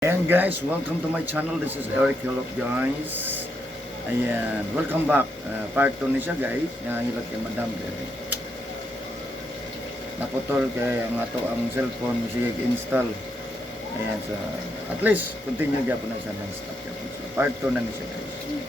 Ayan guys, welcome to my channel. This is Eric Hilop guys. Ayan, welcome back. Part 2 ni siya guys. Hilot kay Madam Derek. Naputol kay ang ato ang cellphone siya install. Ayan, so at least continue gyapon na siya ng stop gyapon. So, part 2 na ni siya guys.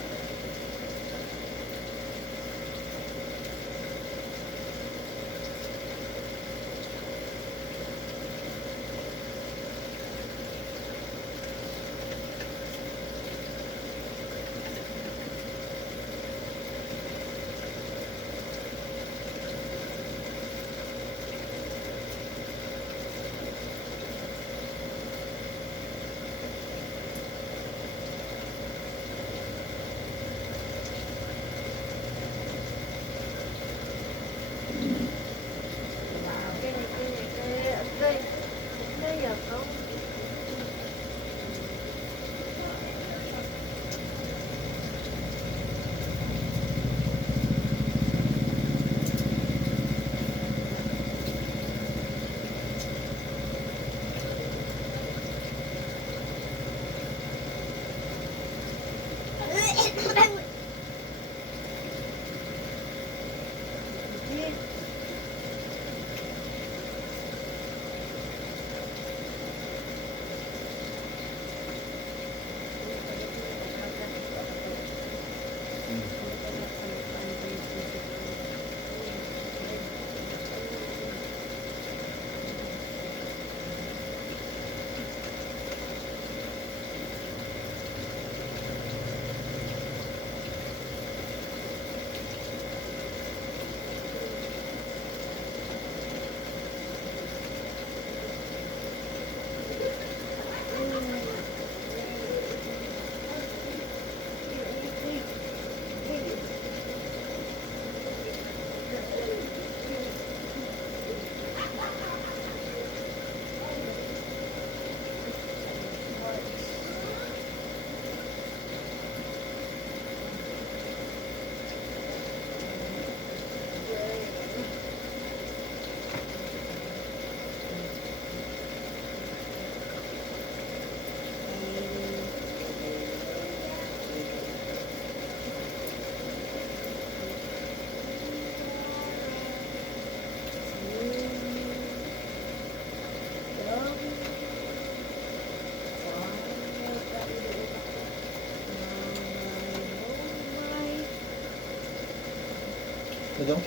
Ano?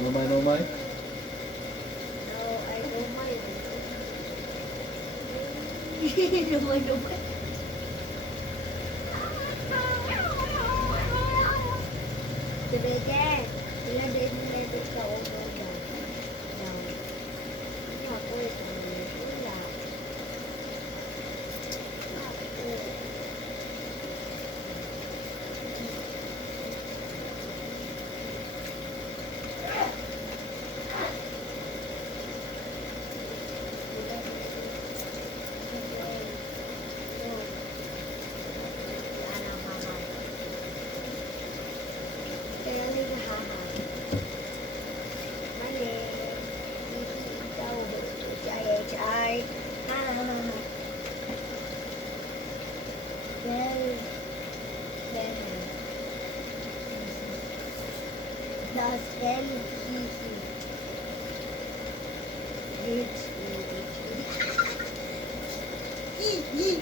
Numay, numay? No, I don't mind. Lumay, lumay. Tumigil. Sila din nila sa ulo dyan. Yan. Ako, ito nila. Ako. Das very easy. It's easy.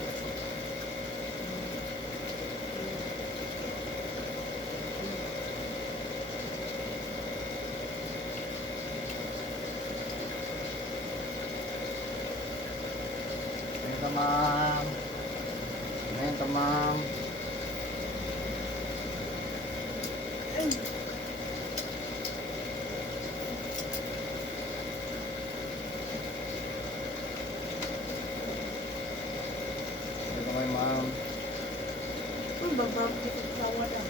Ayan tamam. Ayan tamam. Ayan tamam ma'am. Ang babab dito sa wala.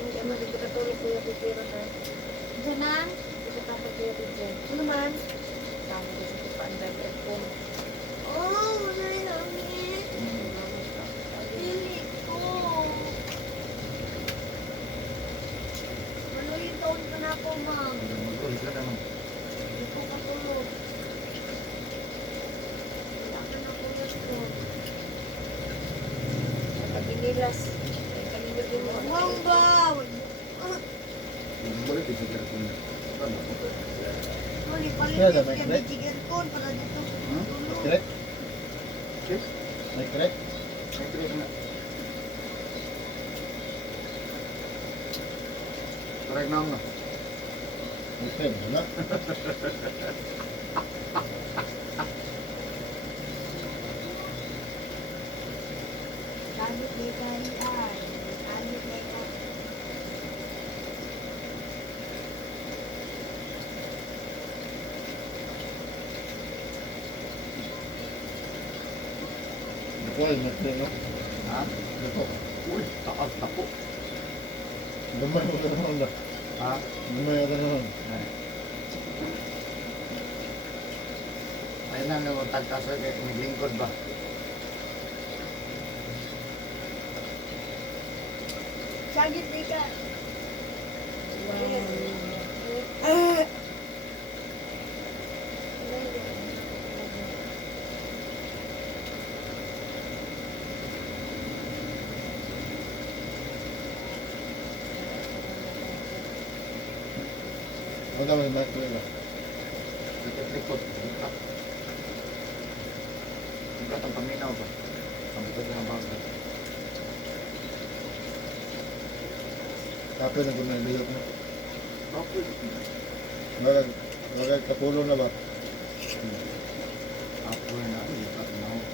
Hindi mo dito katulog ko yung pipiro na. Diyan na? Dito tapos ko yung pipiro. Ano man? Kami dito pa ang dami ko. Oh, wala lang. Pili ko. na ako, ma'am. Mag-ulis ka naman. Hindi ko katulog. Kailangan ako na ito. Paginilas. Kanina din mo. Wow, wow! Balik kasi ka kung ano. Kaya na, may crack? Para dito. Hmm? Crack? Okay? May crack? May crack na. Correct na ako na. May crack, wala. Gamit may karian. Gamit may karian. Ito ay may crack, no? Ha? Ito. Uy, taas na po. Gamay mo na naman na. Ha? Gamay mo na naman. Ay na naman tagkasoy kay naglingkod ba? Sagit may ka. Ang dami may crack na. Likot-likot. Ikat ang paminaw ba? Ang likod ng bago. Tapos na gumay liyot mo. Bakit? Wagag kapulo na ba? Ako na ikat na ako.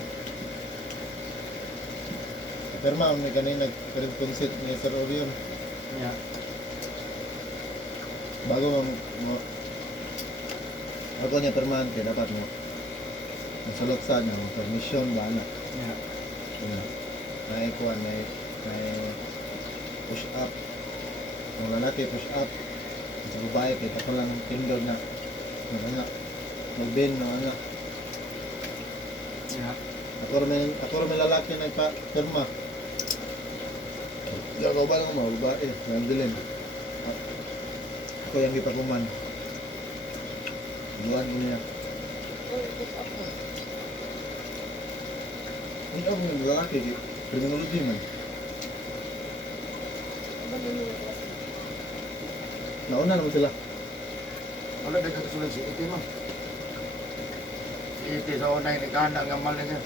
Pero ma'am, may kanina nag-consent ni Sir Orion. Yeah. Bago mo ako niya permanente, dapat mo masulok sa niya, mo permission ba na? Yeah. May kuwan, may push up. Ang lalaki push up. Sa babae, kita ko lang tindog na. Ano, mag-bend na ano. Yeah. Ako rin lalaki na nagpa-perma. Diyan ko ba lang mga babae, nandilin. Ako yung ipakuman. Buwan ko niya. Hindi ako yung lalaki, criminology man. Nauna naman sila. Wala na kasulat si Iti mo. Si Iti sa unay ni Kana nga mali niya.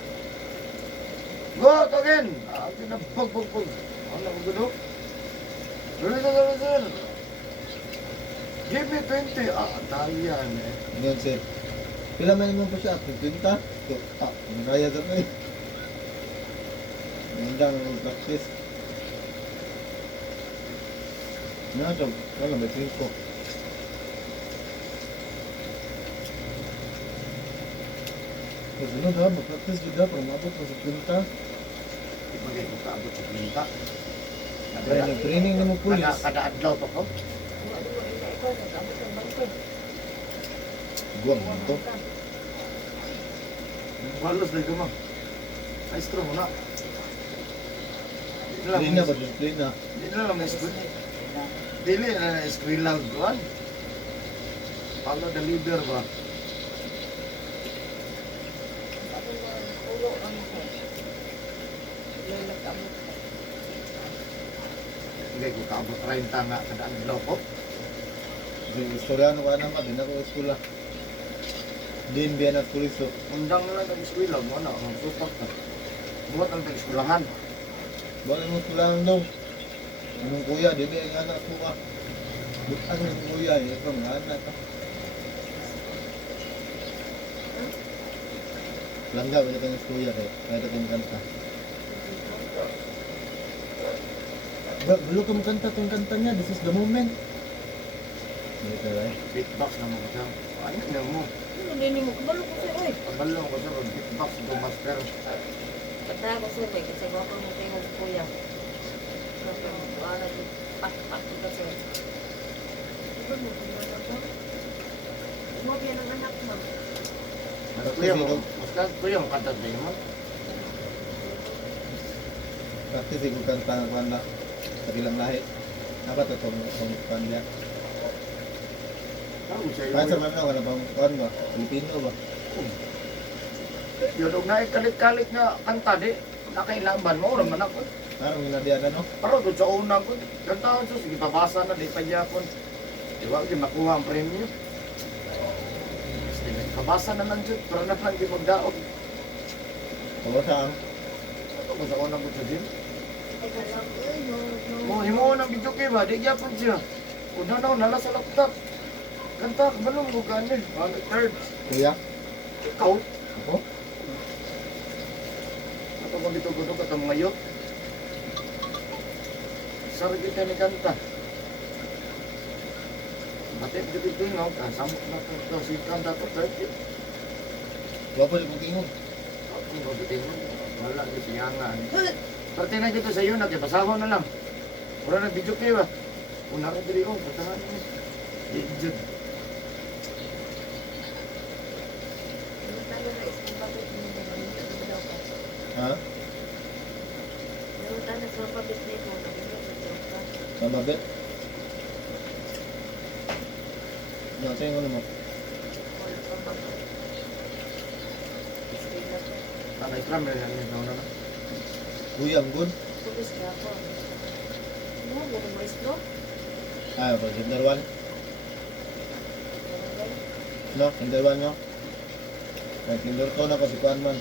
Go, Togin! Akin na pag. Ano ko gulo? Dali. Give me 20. Tayan eh. Ngayon sir, pila man naman po siya, 50? Nagaya ka na eh. Nandang mag-practice. Wala, may drink ko. Kasi no, mag-practice juga, para mabot mo sa 50. Di ba kayo kaabot sa pinta? Kaya nag-training na mo pulis. Kada adlaw pa ko. Guwang mo to. Walos na gumang. Maestro mo na. Train na ba? Train na. Di na lang na-school. Dili na na-school lang doon. Follow the leader ba? Hindi ko kaabot 30 nga kada adlaw ko. Kasi istoryano ka naman, din ako eskula. Din biyan at pulis so. Undang lang ang eskwela mo na ang support na. Buhat ang eskulahan. Bawal mo eskulahan daw. Anong kuya, di ba yung anak ko ka? Bukan yung kuya, ito mga anak ka. Langga, wala kang kuya kaya kang kanta. Gulo ka mo kanta itong kanta niya, this is the moment. Dito right? Beatbox na mo siya. Ano na mo? Ano din mo? Kabalo ko sa'yo, oy. Kabalong ko siya. Beatbox do master. Kata ko sa'yo, eh, kasi baka mo kayo ng kuya. Wala din. Pak ko kasi. Iba mo, kumala ko. Huwag yan ang anak mo. Mas kuya mo. Mas kuya mo kanta tayo mo. Practice ko kanta ng kanta sa bilang lahi. Apa to itong kanya? Ano mo sa'yo? Kahit sa man na, wala bang kuhan ba? Pilipino ba? Yun, huwag na kalit-kalit nga kanta di. Nakailaban mo, naman ako. Parang ginadiyan na no? Pero doon sa una ko, kantaon siya, sige, babasa na, di pa niya ako. Di ba, di makuha ang premyo. Sige, kabasa na lang dyan, pero naman di magdaog. Kung saan? Ano ko sa unang ko sa gym? Oh, himo ng video kay ba, di gyapon siya. Una na, nala sa laptop. Kanta, balong ko ganin. Third, Kuya? ikaw. Ako? Ato kung dito ko ka itong mayot. Sari kita ni kanta. Matip dito ito nga, kasamok na ito. Si kanta to, third yun. Wapo yung tingog. Ako mo bitingon. Wala, di siyangan. Parte na dito sa iyo, nagkipasahon na lang. Wala na video kayo ba? Una ka dito, patahan mo. Di dyan. Ha? Mababit? Yan, sa'yo ko naman. Tanay kram, yan yung na. Kuya, ang good. Ah, pag gender 1. No, gender 1 no? Gender 2 na ko si Kuan man.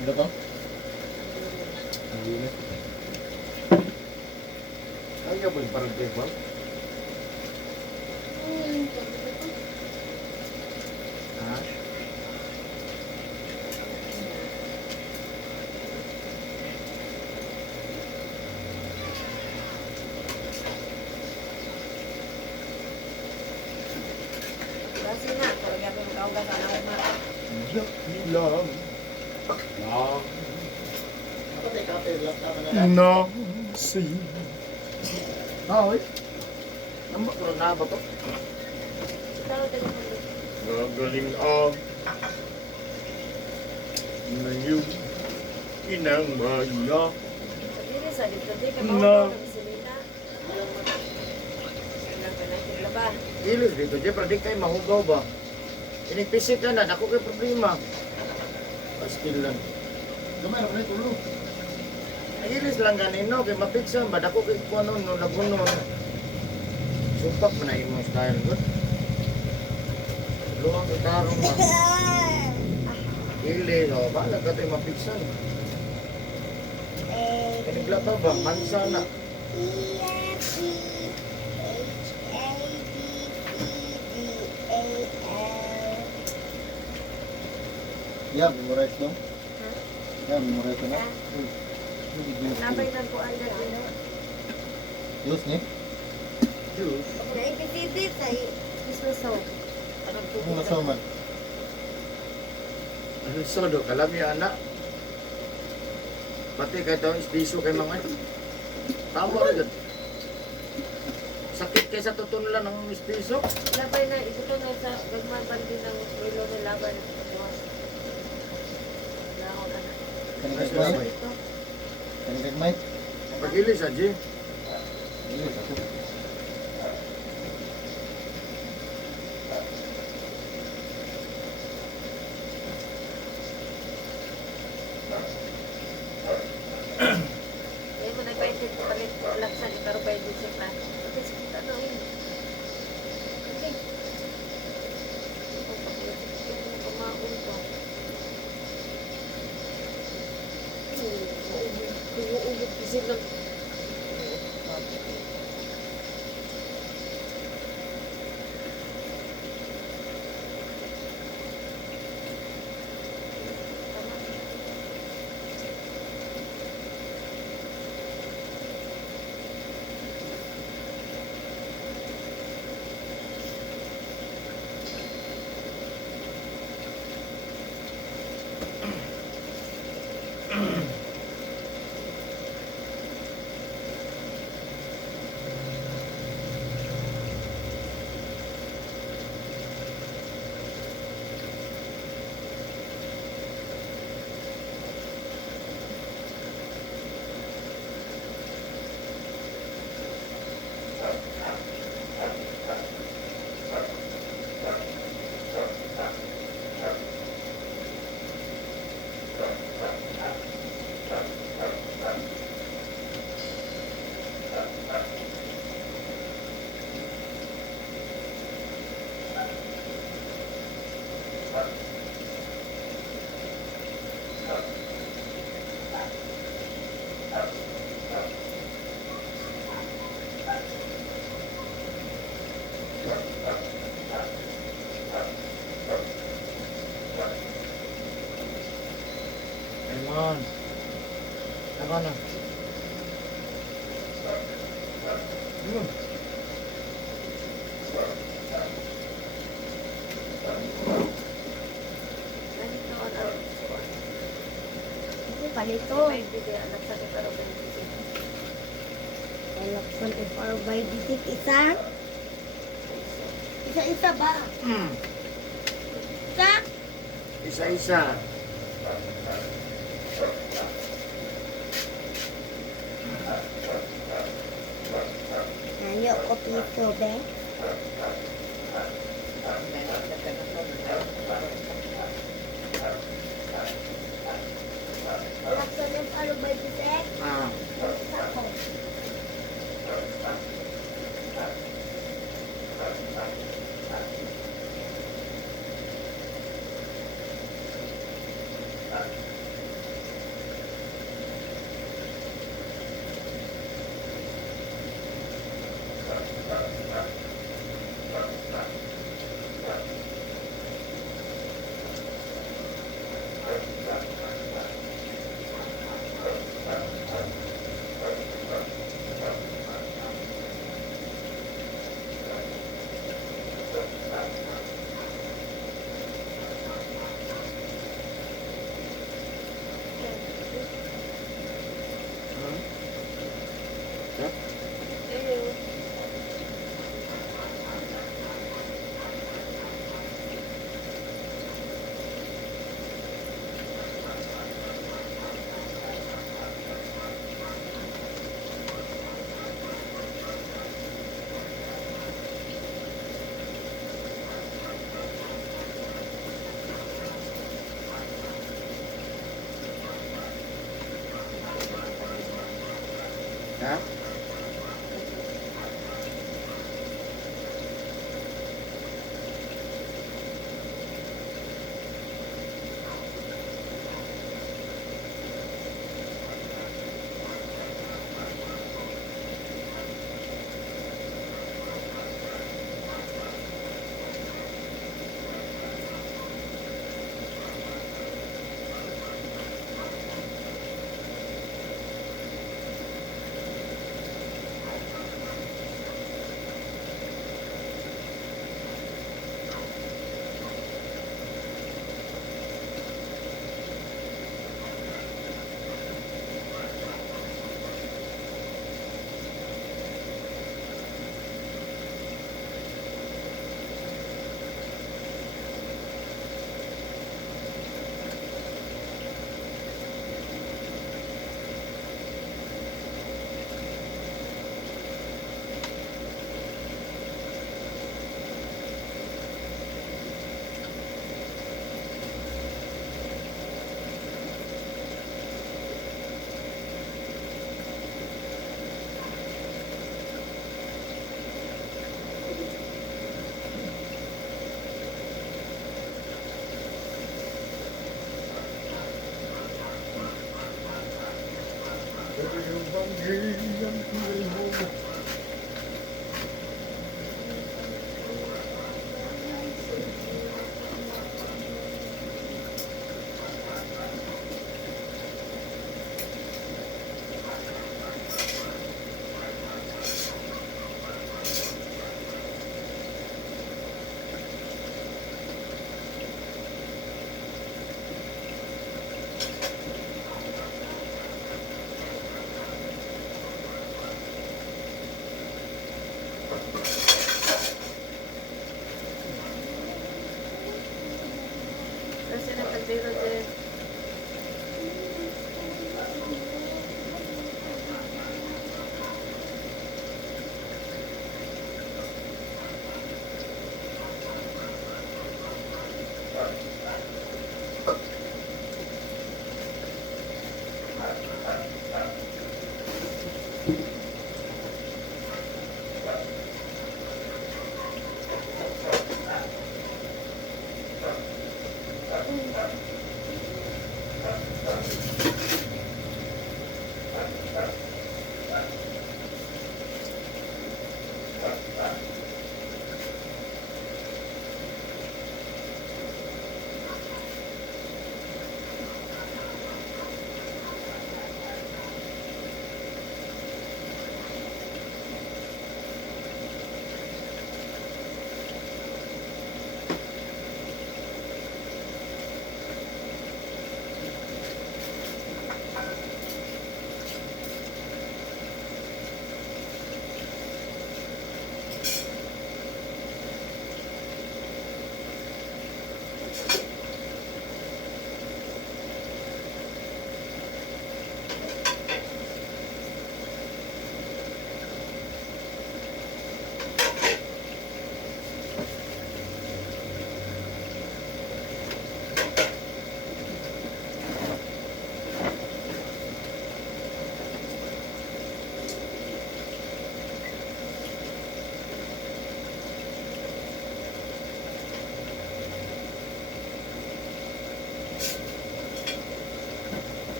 Ano ko? Ang init. Kaya po yung parang table. Ha? Hilang. Ako tayo kape, laptop na lang. No. See. Hoy. Nambak ko na ba to? Gagaling ang ngayon inang maya. Ilis dito, Jeff, pero di kayo mahugaw ba? Inigpisik ka na, ako kayo problema. Pastil lang. Gamay, ako na tulog. Ilis lang ganino, kay mapiksan ba? Ako kayo kung ano, no, lagunon. Supak mo na yung style, good? Luwang itarong ba? Ilis, o, bahala ka tayo mapiksan. Kanigla pa ba? Mansa na. Yeah, memorize no? Yeah, memorize ko na. Nabay na po ang gano'n. Yus ni? Juice. Naipipipit ay ismasaw. Kung nasa man. Ano sodo, kalam yung anak. Pati kahit ang istiso kay mga tama rin yun. Sakit kaysa tutunulan ng istiso. Labay na, ito to na sa gagman bandi ng ulo ng laban. Kanigag mic? Kanigag mic? Pag-ilis, Aji. Yus, ako. Ngayon mo nagpaitin ko palit laksan pero pa yung dulce pa. Okay, sige, ano yun? Okay. Kumaon ko. Uugot kasi lang. Yun. Ganito ang Ano palito? may bigay anak sa kita ro kay Alaksan FR by ditik isa? Isa-isa ba? Isa? Isa-isa. Nayo ko piso, be. Alaksan FR by ditik? Ah. Isa ko. Ha? Kasi nagkaldero din.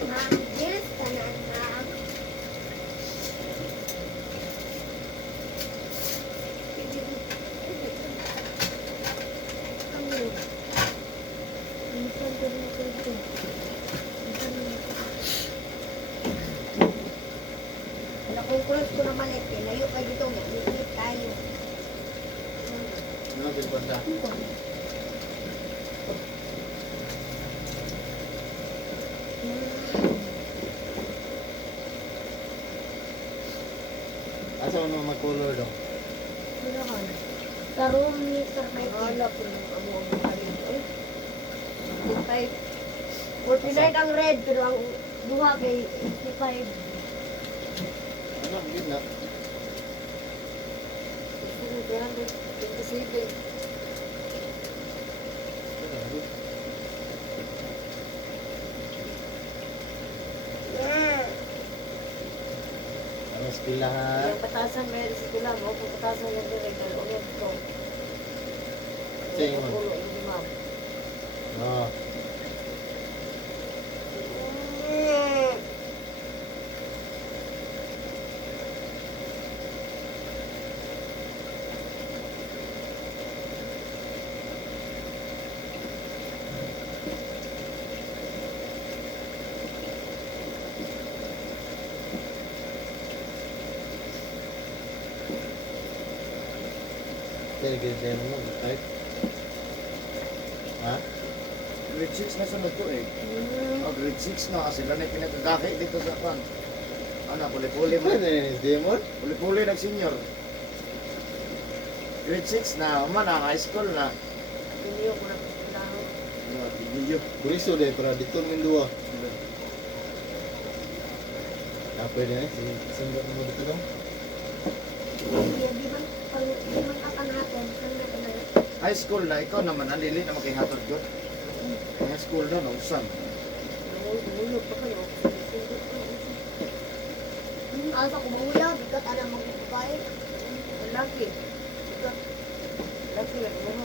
Ma'am, Jill, tanan, ma'am. Ano yun? Minsan ko rin ito ito. Minsan ko rin ito. Wala kong cross ko na malit eh. Layo pa dito. Malit tayo. Ano din ba? Asa mo mag-color daw? Ano ka? Sa room ni Sir Mikey. Wala ko ng amo-amo kayo. Ay, 49 ang red, pero ang duha kay 85. Ano, yun na. 327. Ano, pilahan? Yung patasan meron sa tula mo, kung patasan yung direkal, o yan ito. Sa ingon. Ulo, hindi ma'am. Oo. Dahil ganyan mo, type. Ha? Grade 6 na sunod ko eh. Oh, grade 6 na. Sila na yung pinagkakaki dito sa pan. Ano, puli-puli mo. Ano yun, Demon? Puli-puli nag-senior. Grade 6 na. Uma na, high school na. Piniyo ko na pinahon. Video. Buriso deh, para dito ng dua. Apa ini? Sendok mo dito dong? Di man akan natin. High school na, ikaw naman, ang lili na makihatod ko. High school na, nausan. Mulog pa kayo. Asa ko mahulaw, bigat ana magpapay. Laki. Laki lang mo.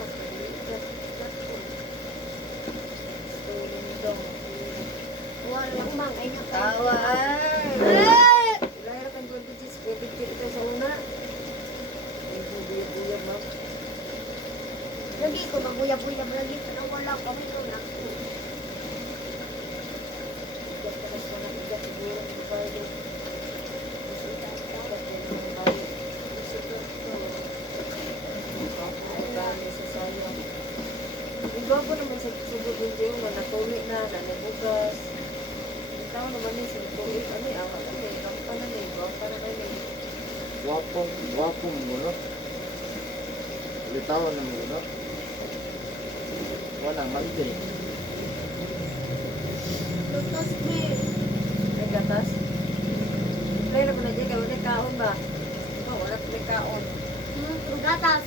Wala lang mang ay na Tawa ay. Lahir kan 26, COVID kita sa una. Ibu buya-buya ma'am. Lagi ko maguyab-uyab lagi pero wala pa may na. Ikat ka sa mga ikat siguro ng bayo. Kasi ikat ng bayo. Kasi ito. Ang dami sa sayo. Iba po naman sa subod ng Diyo na natuloy na, nanabugas. Ang tao naman yung sintuloy. Ano yung awa na may rampa na may baka na may Wapong mo, no? Litawan na mo, no? Walang mante. Tutos me. may gatas. Play na mo na dyan, gawin na kaon ba? Oh, wala pa may kaon. Gatas.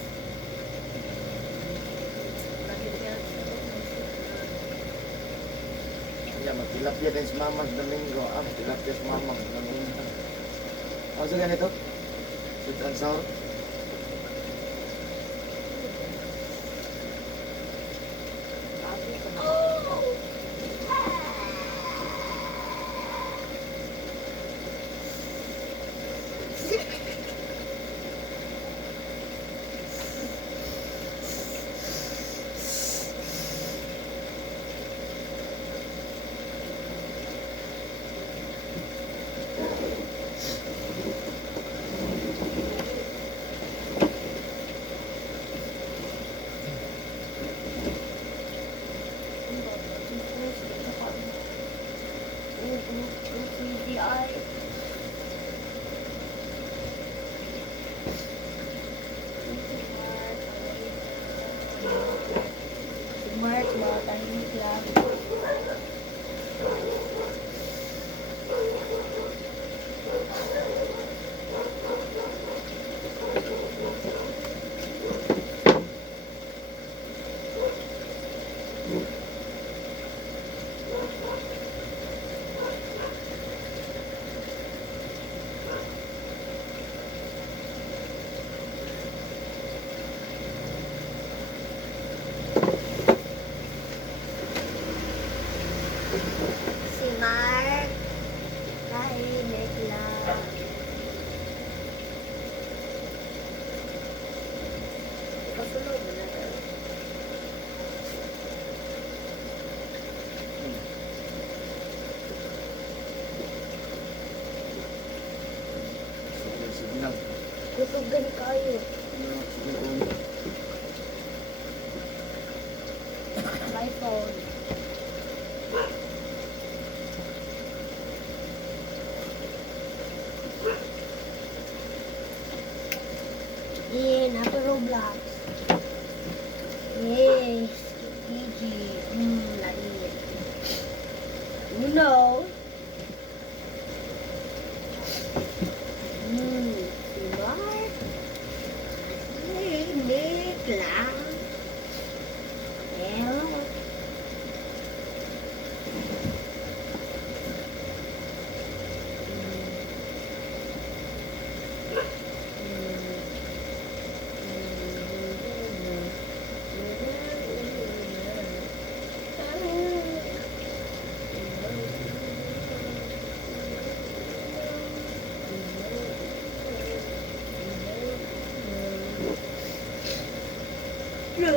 Lagi niya. Kaya magtilapia din si Mamang Domingo. Ah, magtilapia si Mamang Domingo. O, sa ganito? Sweet and sour? Lagi ka na. Smart mga tahimik lang. Kusugan kayo. My phone. Yeah, nato Roblox. Yes, PG. Lait. Uno. Smart. Nick lang. Ewan. No.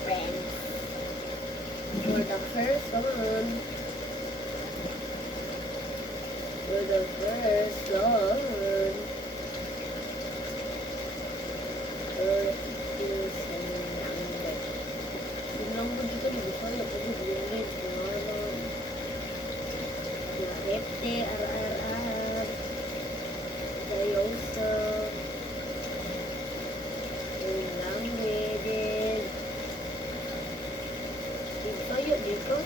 Friends. For the first one. For the first one. Bilang begitu bisa ya pergi bilang semalam. Hepte ar Dayosa. Ulang wedin. Dito yun dito.